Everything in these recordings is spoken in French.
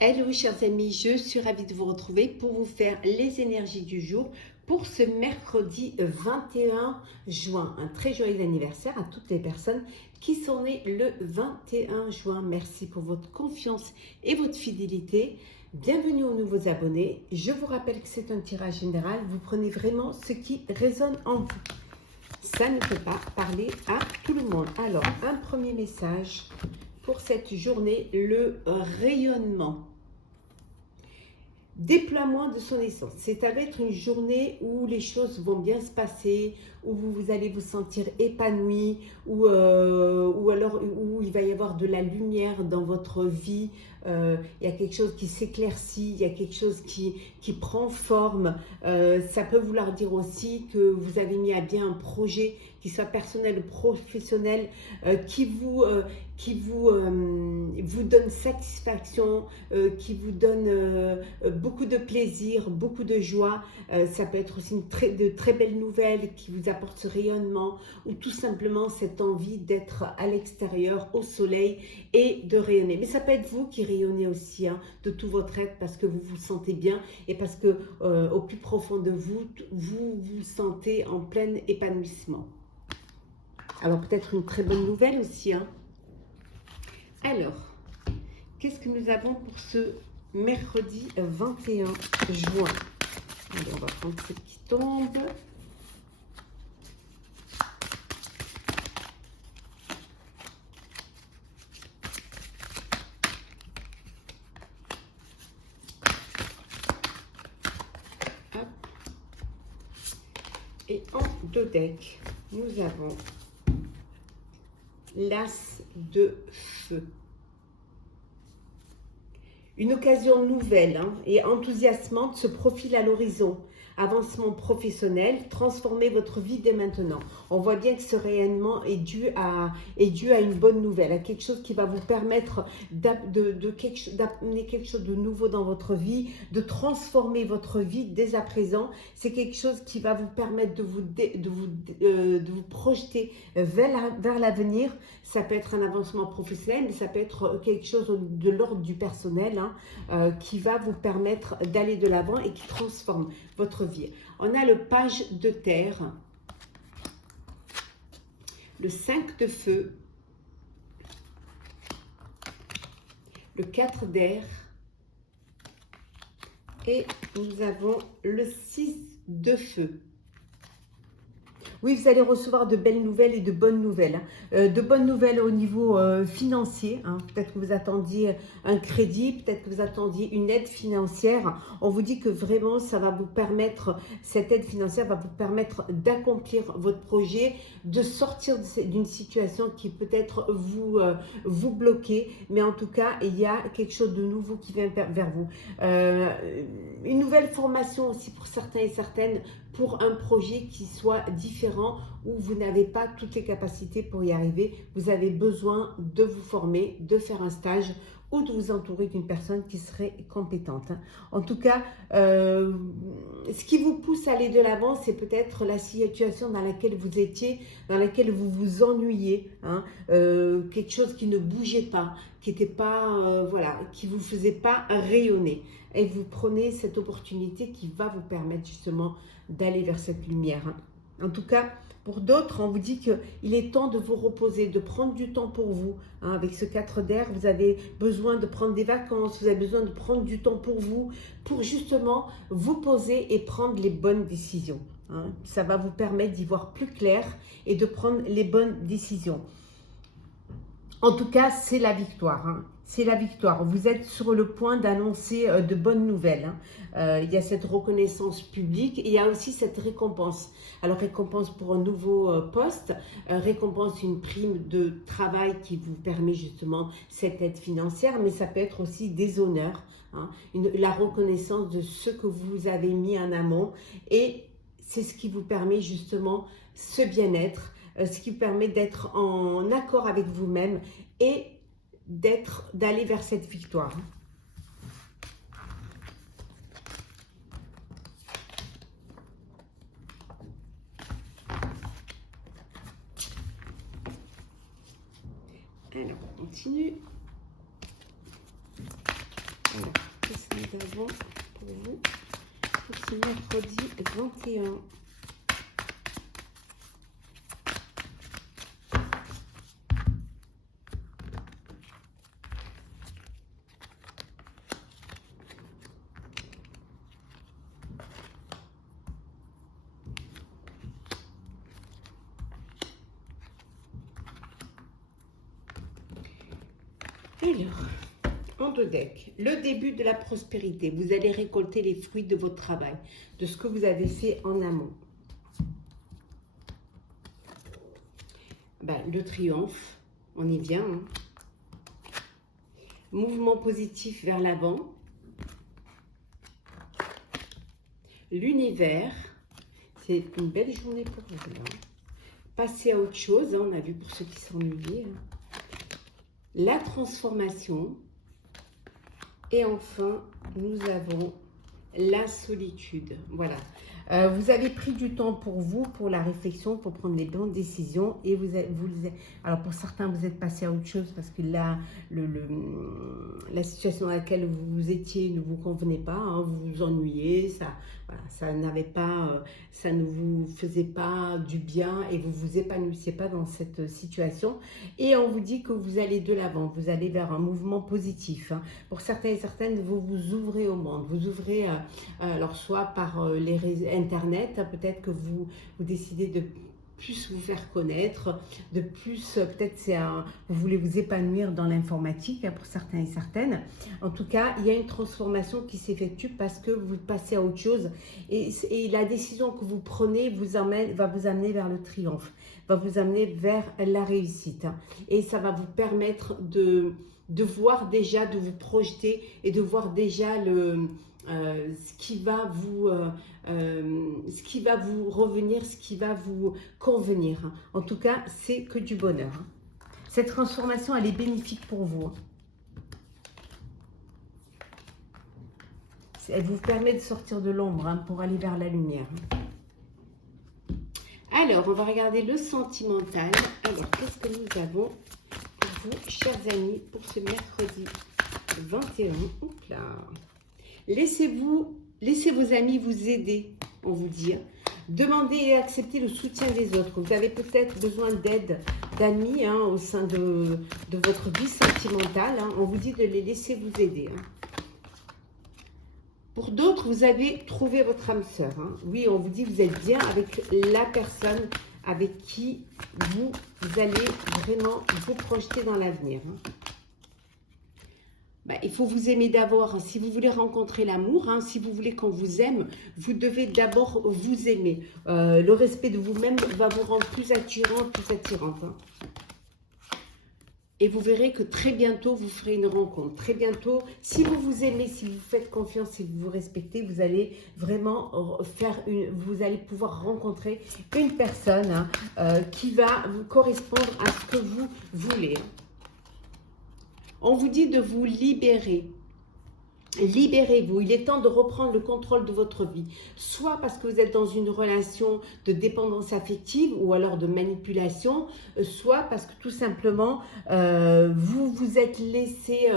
Hello chers amis, je suis ravie de vous retrouver pour vous faire les énergies du jour pour ce mercredi 21 juin. Un très joyeux anniversaire à toutes les personnes qui sont nées le 21 juin. Merci pour votre confiance et votre fidélité. Bienvenue aux nouveaux abonnés. Je vous rappelle que c'est un tirage général. Vous prenez vraiment ce qui résonne en vous. Ça ne peut pas parler à tout le monde. Alors, un premier message pour cette journée, le rayonnement. Déploiement de son essence. C'est à être une journée où les choses vont bien se passer, où vous allez vous sentir épanoui, ou alors où il va y avoir de la lumière dans votre vie. Il y a quelque chose qui s'éclaircit, il y a quelque chose qui prend forme. Ça peut vouloir dire aussi que vous avez mis à bien un projet, qu'il soit personnel ou professionnel, qui vous donne satisfaction, qui vous donne beaucoup de plaisir, beaucoup de joie. Ça peut être aussi de très belles nouvelles qui vous apportent ce rayonnement, ou tout simplement cette envie d'être à l'extérieur, au soleil, et de rayonner. Mais ça peut être vous qui rayonnez aussi, hein, de tout votre être, parce que vous vous sentez bien et parce que au plus profond de vous, vous vous sentez en plein épanouissement. Alors peut-être une très bonne nouvelle aussi, hein. Alors, qu'est-ce que nous avons pour ce mercredi 21 juin? Allez, on va prendre cette qui tombe. Hop. Et en deux decks, nous avons l'As de feu. Une occasion nouvelle, hein, et enthousiasmante se profile à l'horizon. Avancement professionnel, transformez votre vie dès maintenant. On voit bien que ce rayonnement est dû à une bonne nouvelle, à quelque chose qui va vous permettre d'amener quelque chose de nouveau dans votre vie, de transformer votre vie dès à présent. C'est quelque chose qui va vous permettre de vous projeter vers l'avenir. Ça peut être un avancement professionnel, mais ça peut être quelque chose de l'ordre du personnel, hein, qui va vous permettre d'aller de l'avant et qui transforme votre vie. On a le page de terre, le 5 de feu, le 4 d'air et nous avons le 6 de feu. Oui, vous allez recevoir de belles nouvelles et de bonnes nouvelles, hein. De bonnes nouvelles au niveau financier, hein. Peut-être que vous attendiez un crédit, peut-être que vous attendiez une aide financière. On vous dit que vraiment, ça va vous permettre, cette aide financière va vous permettre d'accomplir votre projet, de sortir d'une situation qui peut-être vous bloquer. Mais en tout cas, il y a quelque chose de nouveau qui vient vers vous. Une nouvelle formation aussi pour certains et certaines, pour un projet qui soit différent, où vous n'avez pas toutes les capacités pour y arriver. Vous avez besoin de vous former, de faire un stage ou de vous entourer d'une personne qui serait compétente, hein. En tout cas, ce qui vous pousse à aller de l'avant, c'est peut-être la situation dans laquelle vous étiez, dans laquelle vous vous ennuyez, hein, quelque chose qui ne bougeait pas, qui n'était pas, voilà, qui vous faisait pas rayonner. Et vous prenez cette opportunité qui va vous permettre justement d'aller vers cette lumière, hein. En tout cas, pour d'autres, on vous dit qu'il est temps de vous reposer, de prendre du temps pour vous, hein. Avec ce 4 d'air, vous avez besoin de prendre des vacances, vous avez besoin de prendre du temps pour vous, pour justement vous poser et prendre les bonnes décisions, hein. Ça va vous permettre d'y voir plus clair et de prendre les bonnes décisions. En tout cas, c'est la victoire, hein. C'est la victoire. Vous êtes sur le point d'annoncer de bonnes nouvelles, hein. Il y a cette reconnaissance publique et il y a aussi cette récompense. Alors, récompense pour un nouveau poste, récompense une prime de travail qui vous permet justement cette aide financière, mais ça peut être aussi des honneurs, hein, la reconnaissance de ce que vous avez mis en amont, et c'est ce qui vous permet justement ce bien-être, ce qui vous permet d'être en accord avec vous-même et d'aller vers cette victoire. Alors, on continue. Alors, qu'est-ce que nous avons pour vous pour ce mercredi 21? Alors, en deux decks, le début de la prospérité. Vous allez récolter les fruits de votre travail, de ce que vous avez fait en amont. Ben, le triomphe, on y vient. Hein. Mouvement positif vers l'avant. L'univers, c'est une belle journée pour vous. Là. Passer à autre chose, hein, on a vu pour ceux qui s'ennuyaient. Hein. La transformation. Et enfin, nous avons la solitude. Voilà. Vous avez pris du temps pour vous, pour la réflexion, pour prendre les bonnes décisions. Et alors pour certains, vous êtes passé à autre chose parce que là, la situation dans laquelle vous étiez ne vous convenait pas. Hein, vous vous ennuyez, voilà, ça ne vous faisait pas du bien et vous vous épanouissiez pas dans cette situation. Et on vous dit que vous allez de l'avant, vous allez vers un mouvement positif. Hein. Pour certains et certaines, vous vous ouvrez au monde, vous ouvrez, alors soit par les réseaux Internet, hein, peut-être que vous décidez de plus vous faire connaître, de plus, peut-être vous voulez vous épanouir dans l'informatique, hein, pour certains et certaines. En tout cas, il y a une transformation qui s'effectue parce que vous passez à autre chose et la décision que vous prenez va vous amener vers le triomphe, va vous amener vers la réussite. Hein, et ça va vous permettre de voir déjà, de vous projeter et de voir déjà ce qui va vous revenir, ce qui va vous convenir. En tout cas, c'est que du bonheur. Cette transformation, elle est bénéfique pour vous. Elle vous permet de sortir de l'ombre, hein, pour aller vers la lumière. Alors, on va regarder le sentimental. Alors, qu'est-ce que nous avons pour vous, chers amis, pour ce mercredi 21. Oups là. Laissez vos amis vous aider, on vous dit. Demandez et acceptez le soutien des autres. Vous avez peut-être besoin d'aide, d'amis, hein, au sein de votre vie sentimentale. Hein. On vous dit de les laisser vous aider. Hein. Pour d'autres, vous avez trouvé votre âme sœur. Hein. Oui, on vous dit que vous êtes bien avec la personne avec qui vous allez vraiment vous projeter dans l'avenir. Hein. Il faut vous aimer d'abord. Si vous voulez rencontrer l'amour, hein, si vous voulez qu'on vous aime, vous devez d'abord vous aimer. Le respect de vous-même va vous rendre plus attirant, plus attirante. Hein. Et vous verrez que très bientôt, vous ferez une rencontre. Très bientôt, si vous vous aimez, si vous faites confiance, si vous vous respectez, vous allez vraiment vous allez pouvoir rencontrer une personne, hein, qui va vous correspondre à ce que vous voulez. On vous dit de vous libérer. Libérez-vous. Il est temps de reprendre le contrôle de votre vie. Soit parce que vous êtes dans une relation de affective ou alors de manipulation, soit parce que tout simplement, vous vous êtes laissé,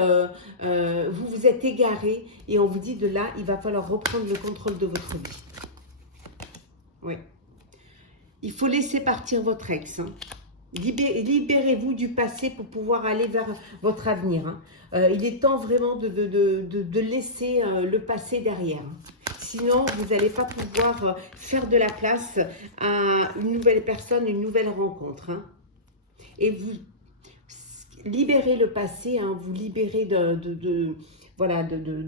vous vous êtes égaré et on vous dit de là, il va falloir reprendre le contrôle de votre vie. Oui. Il faut laisser partir votre ex. Hein. Libérez-vous du passé pour pouvoir aller vers votre avenir. Hein. Il est temps vraiment de laisser le passé derrière. Sinon, vous n'allez pas pouvoir faire de la place à une nouvelle personne, une nouvelle rencontre. Hein. Et vous libérez le passé, hein, vous libérez de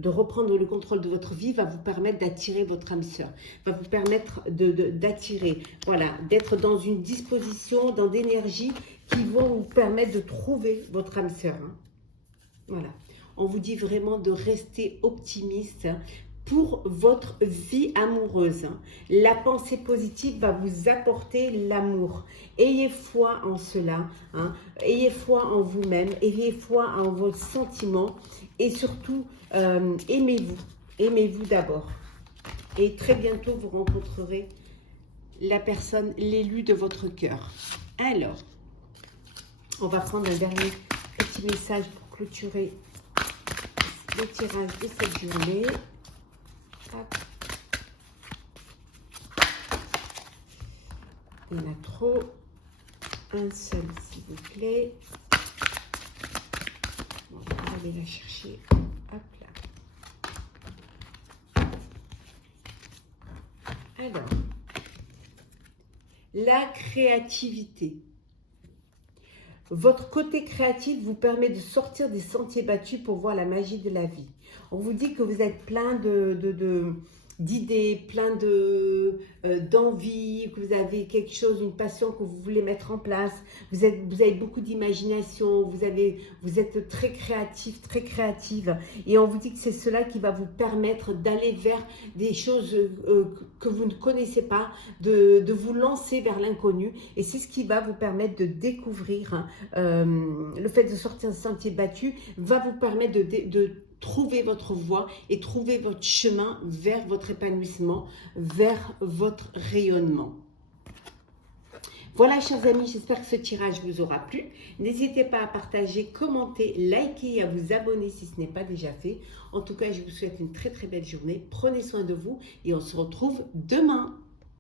reprendre le contrôle de votre vie va vous permettre d'attirer votre âme sœur, va vous permettre d'attirer, voilà, d'être dans une disposition, dans d'énergie qui vont vous permettre de trouver votre âme sœur. Hein. Voilà, on vous dit vraiment de rester optimiste pour votre vie amoureuse. La pensée positive va vous apporter l'amour. Ayez foi en cela, hein. Ayez foi en vous-même, ayez foi en vos sentiments et surtout, aimez-vous. Aimez-vous d'abord. Et très bientôt, vous rencontrerez la personne, l'élu de votre cœur. Alors, on va prendre un dernier petit message pour clôturer le tirage de cette journée. Hop. Il y en a trop. Un seul, s'il vous plaît. Bon, on va aller la chercher. Hop là. Alors, la créativité. Votre côté créatif vous permet de sortir des sentiers battus pour voir la magie de la vie. On vous dit que vous êtes plein d'idées, plein d'envie, que vous avez quelque chose, une passion que vous voulez mettre en place. Vous avez beaucoup d'imagination, vous êtes très créatif, très créative. Et on vous dit que c'est cela qui va vous permettre d'aller vers des choses que vous ne connaissez pas, de vous lancer vers l'inconnu. Et c'est ce qui va vous permettre de découvrir. Le fait de sortir des sentiers battus va vous permettre de trouver votre voie et trouver votre chemin vers votre épanouissement, vers votre rayonnement. Voilà, chers amis, j'espère que ce tirage vous aura plu. N'hésitez pas à partager, commenter, liker et à vous abonner si ce n'est pas déjà fait. En tout cas, je vous souhaite une très très belle journée. Prenez soin de vous et on se retrouve demain.